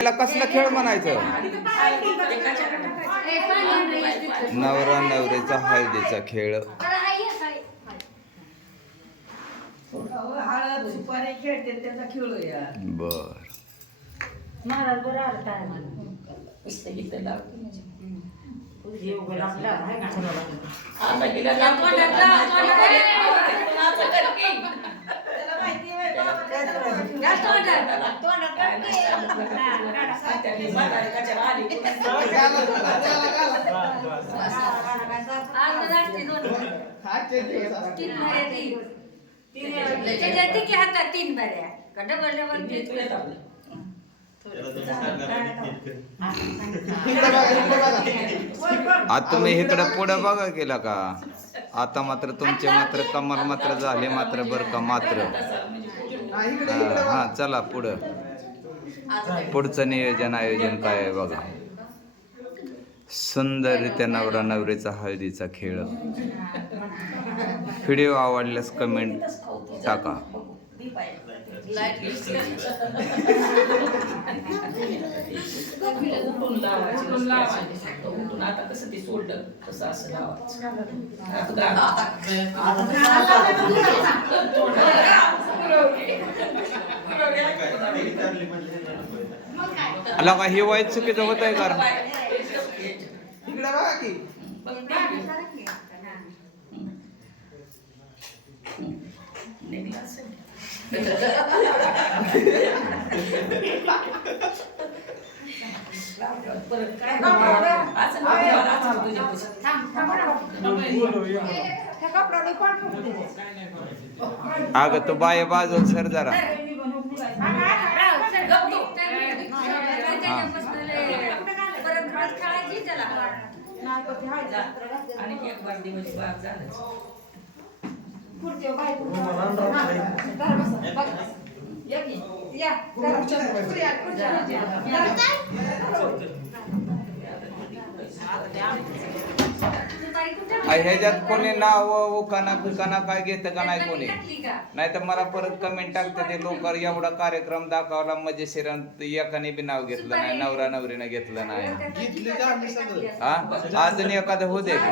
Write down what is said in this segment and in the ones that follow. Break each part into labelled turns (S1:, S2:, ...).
S1: त्याला कसला खेळ म्हणायचं? नवरा नवरीचा हळदीचा खेळ. बर.
S2: तीन बऱ्या
S1: आता तुम्ही इकडे पुढे बघा केला का आता मात्र तुमचे मात्र कमाल मात्र झाले मात्र बर का मात्र हा हा, चला पुढं पुढचं नियोजन आयोजन काय आहे बघा सुंदररित्या नवरा नवरीचा हळदीचा खेळ व्हिडिओ आवडल्यास कमेंट टाका आला का हे वाईट चुकीचं होत आहे कारण.
S3: इकडे बघा की.
S4: परत काय तुझ्या
S1: अगं तो बाय बाजू सर जरा.
S4: आणि
S1: ह्याच्यात कोणी नाव उखाना फिकाना काय घेतं का नाही कोणी? नाही तर मला परत कमेंट टाकते ते लोक एवढा कार्यक्रम दाखवला मजेशीर. एकाने बी नाव घेतलं नाही नवरा नवरीनं घेतलं नाही. हा? अजून एखादं होऊ दे. की.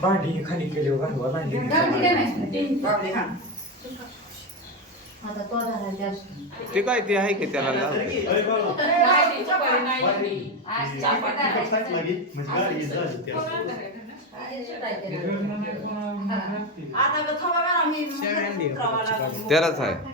S5: भांडी खाली केली घालवा
S6: तो
S1: काय ते आहे की त्याला. त्यालाच आहे.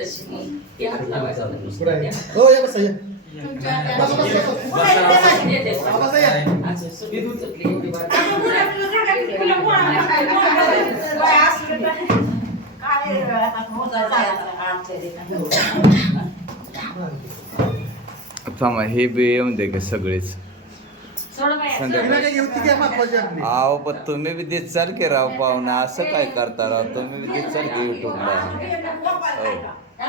S4: तशी मग ते हात लावायचा.
S3: हो या बसा या.
S1: थांबा हे बी येऊन दे का सगळेच? आहो पण तुम्ही बी देत चाल की राव पाहुणा असं काय करता राव? तुम्ही बी देत चाल की युट्यूबला हो.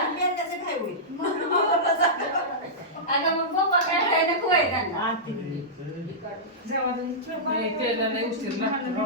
S2: आता मग पप्पा काय खायला नको आहे त्यांना.
S4: जेव्हा उशीर लागतो.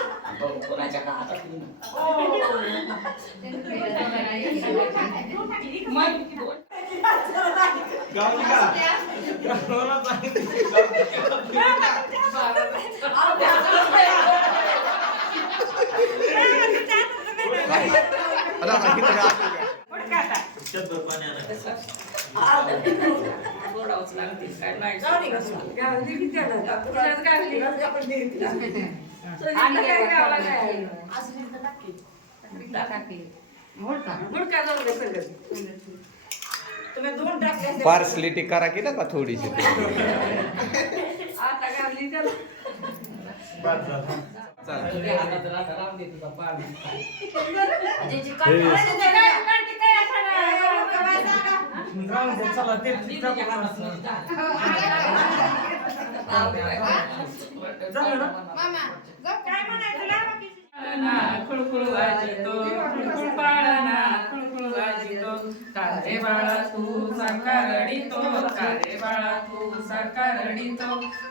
S2: दे की.
S4: आता
S2: ना
S4: हातात
S2: करायचं. उलटं करायचं का? दोघांनी उलटायची सगळं.
S4: दोघांनी सगळंच.
S2: कुणाला काय आवडतं, कुणाला काय आवडतं.
S4: चावलं तरी काय तुला फरक पडते का? बघ, कोणाच्या का हातात नाही. मग दोन.
S1: अला का इकडे आलं का?
S4: सोडावंच लागते. काय नाही.
S2: आणि काय गावाला काय? तुम्ही दोन टाकले
S1: करा की ना का थोडीशी
S2: आता घालली त्याला.
S1: चालेल
S4: राहून दे
S5: चला ते. झालं ना?
S2: काय म्हणायचं? लावा की.
S4: पाळणा खुळखुळ वाजितो. खुळखुळ पाळणा खुळखुळ वाजितो. कारे बाळा तू कारे बाळा तू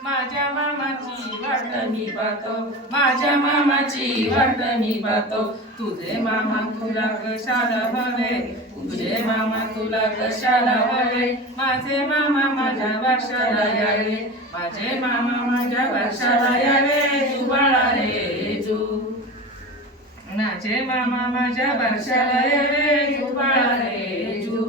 S4: माझ्या मामाची वाट मी पाहतो. माझ्या मामाची वाट मी पाहतो. तुझे मामा तुला कशाला हवे? तुझे मामा तुला कशाला हवे? माझे मामा माझ्या वर्षाला यावे. माझे मामा माझ्या वर्षाला यावे. तू बाळा रे. माझे मामा माझ्या बारशाला रे तू रे तू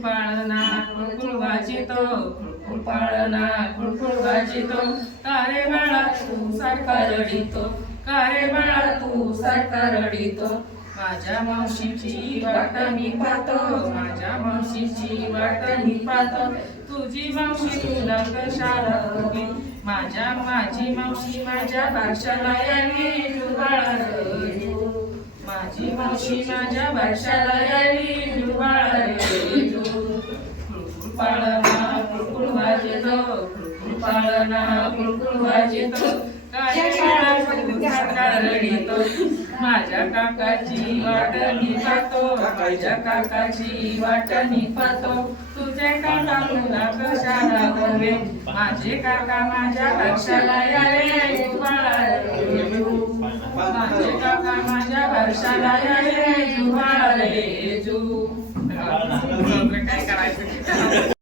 S4: पाळना पाळणा खुळखुळ वाजितो खुळखुळ पाळणा खुळखुळ वाजितो कारे बाळा तू सारखा रडितो? कारे बाळा तू सारखा रडितो? माझ्या मावशीची वाट मी पाहतो माझ्या मावशीची वाट मी पाहतो. तुझी मावशी तुला कशाला माझ्या माझी मावशी माझ्या भाषाला माझी मावशी माझ्या भाषाला यावी तू माझ्या काकाची वाट मी पाहतो. माझ्या काकाची वाटणी पाहतो. तुझ्या काका कशाला माझे काका माझ्या लक्षाला यावे. माझे काका माझ्या वर्षाला यावे रे तू. काय करायचं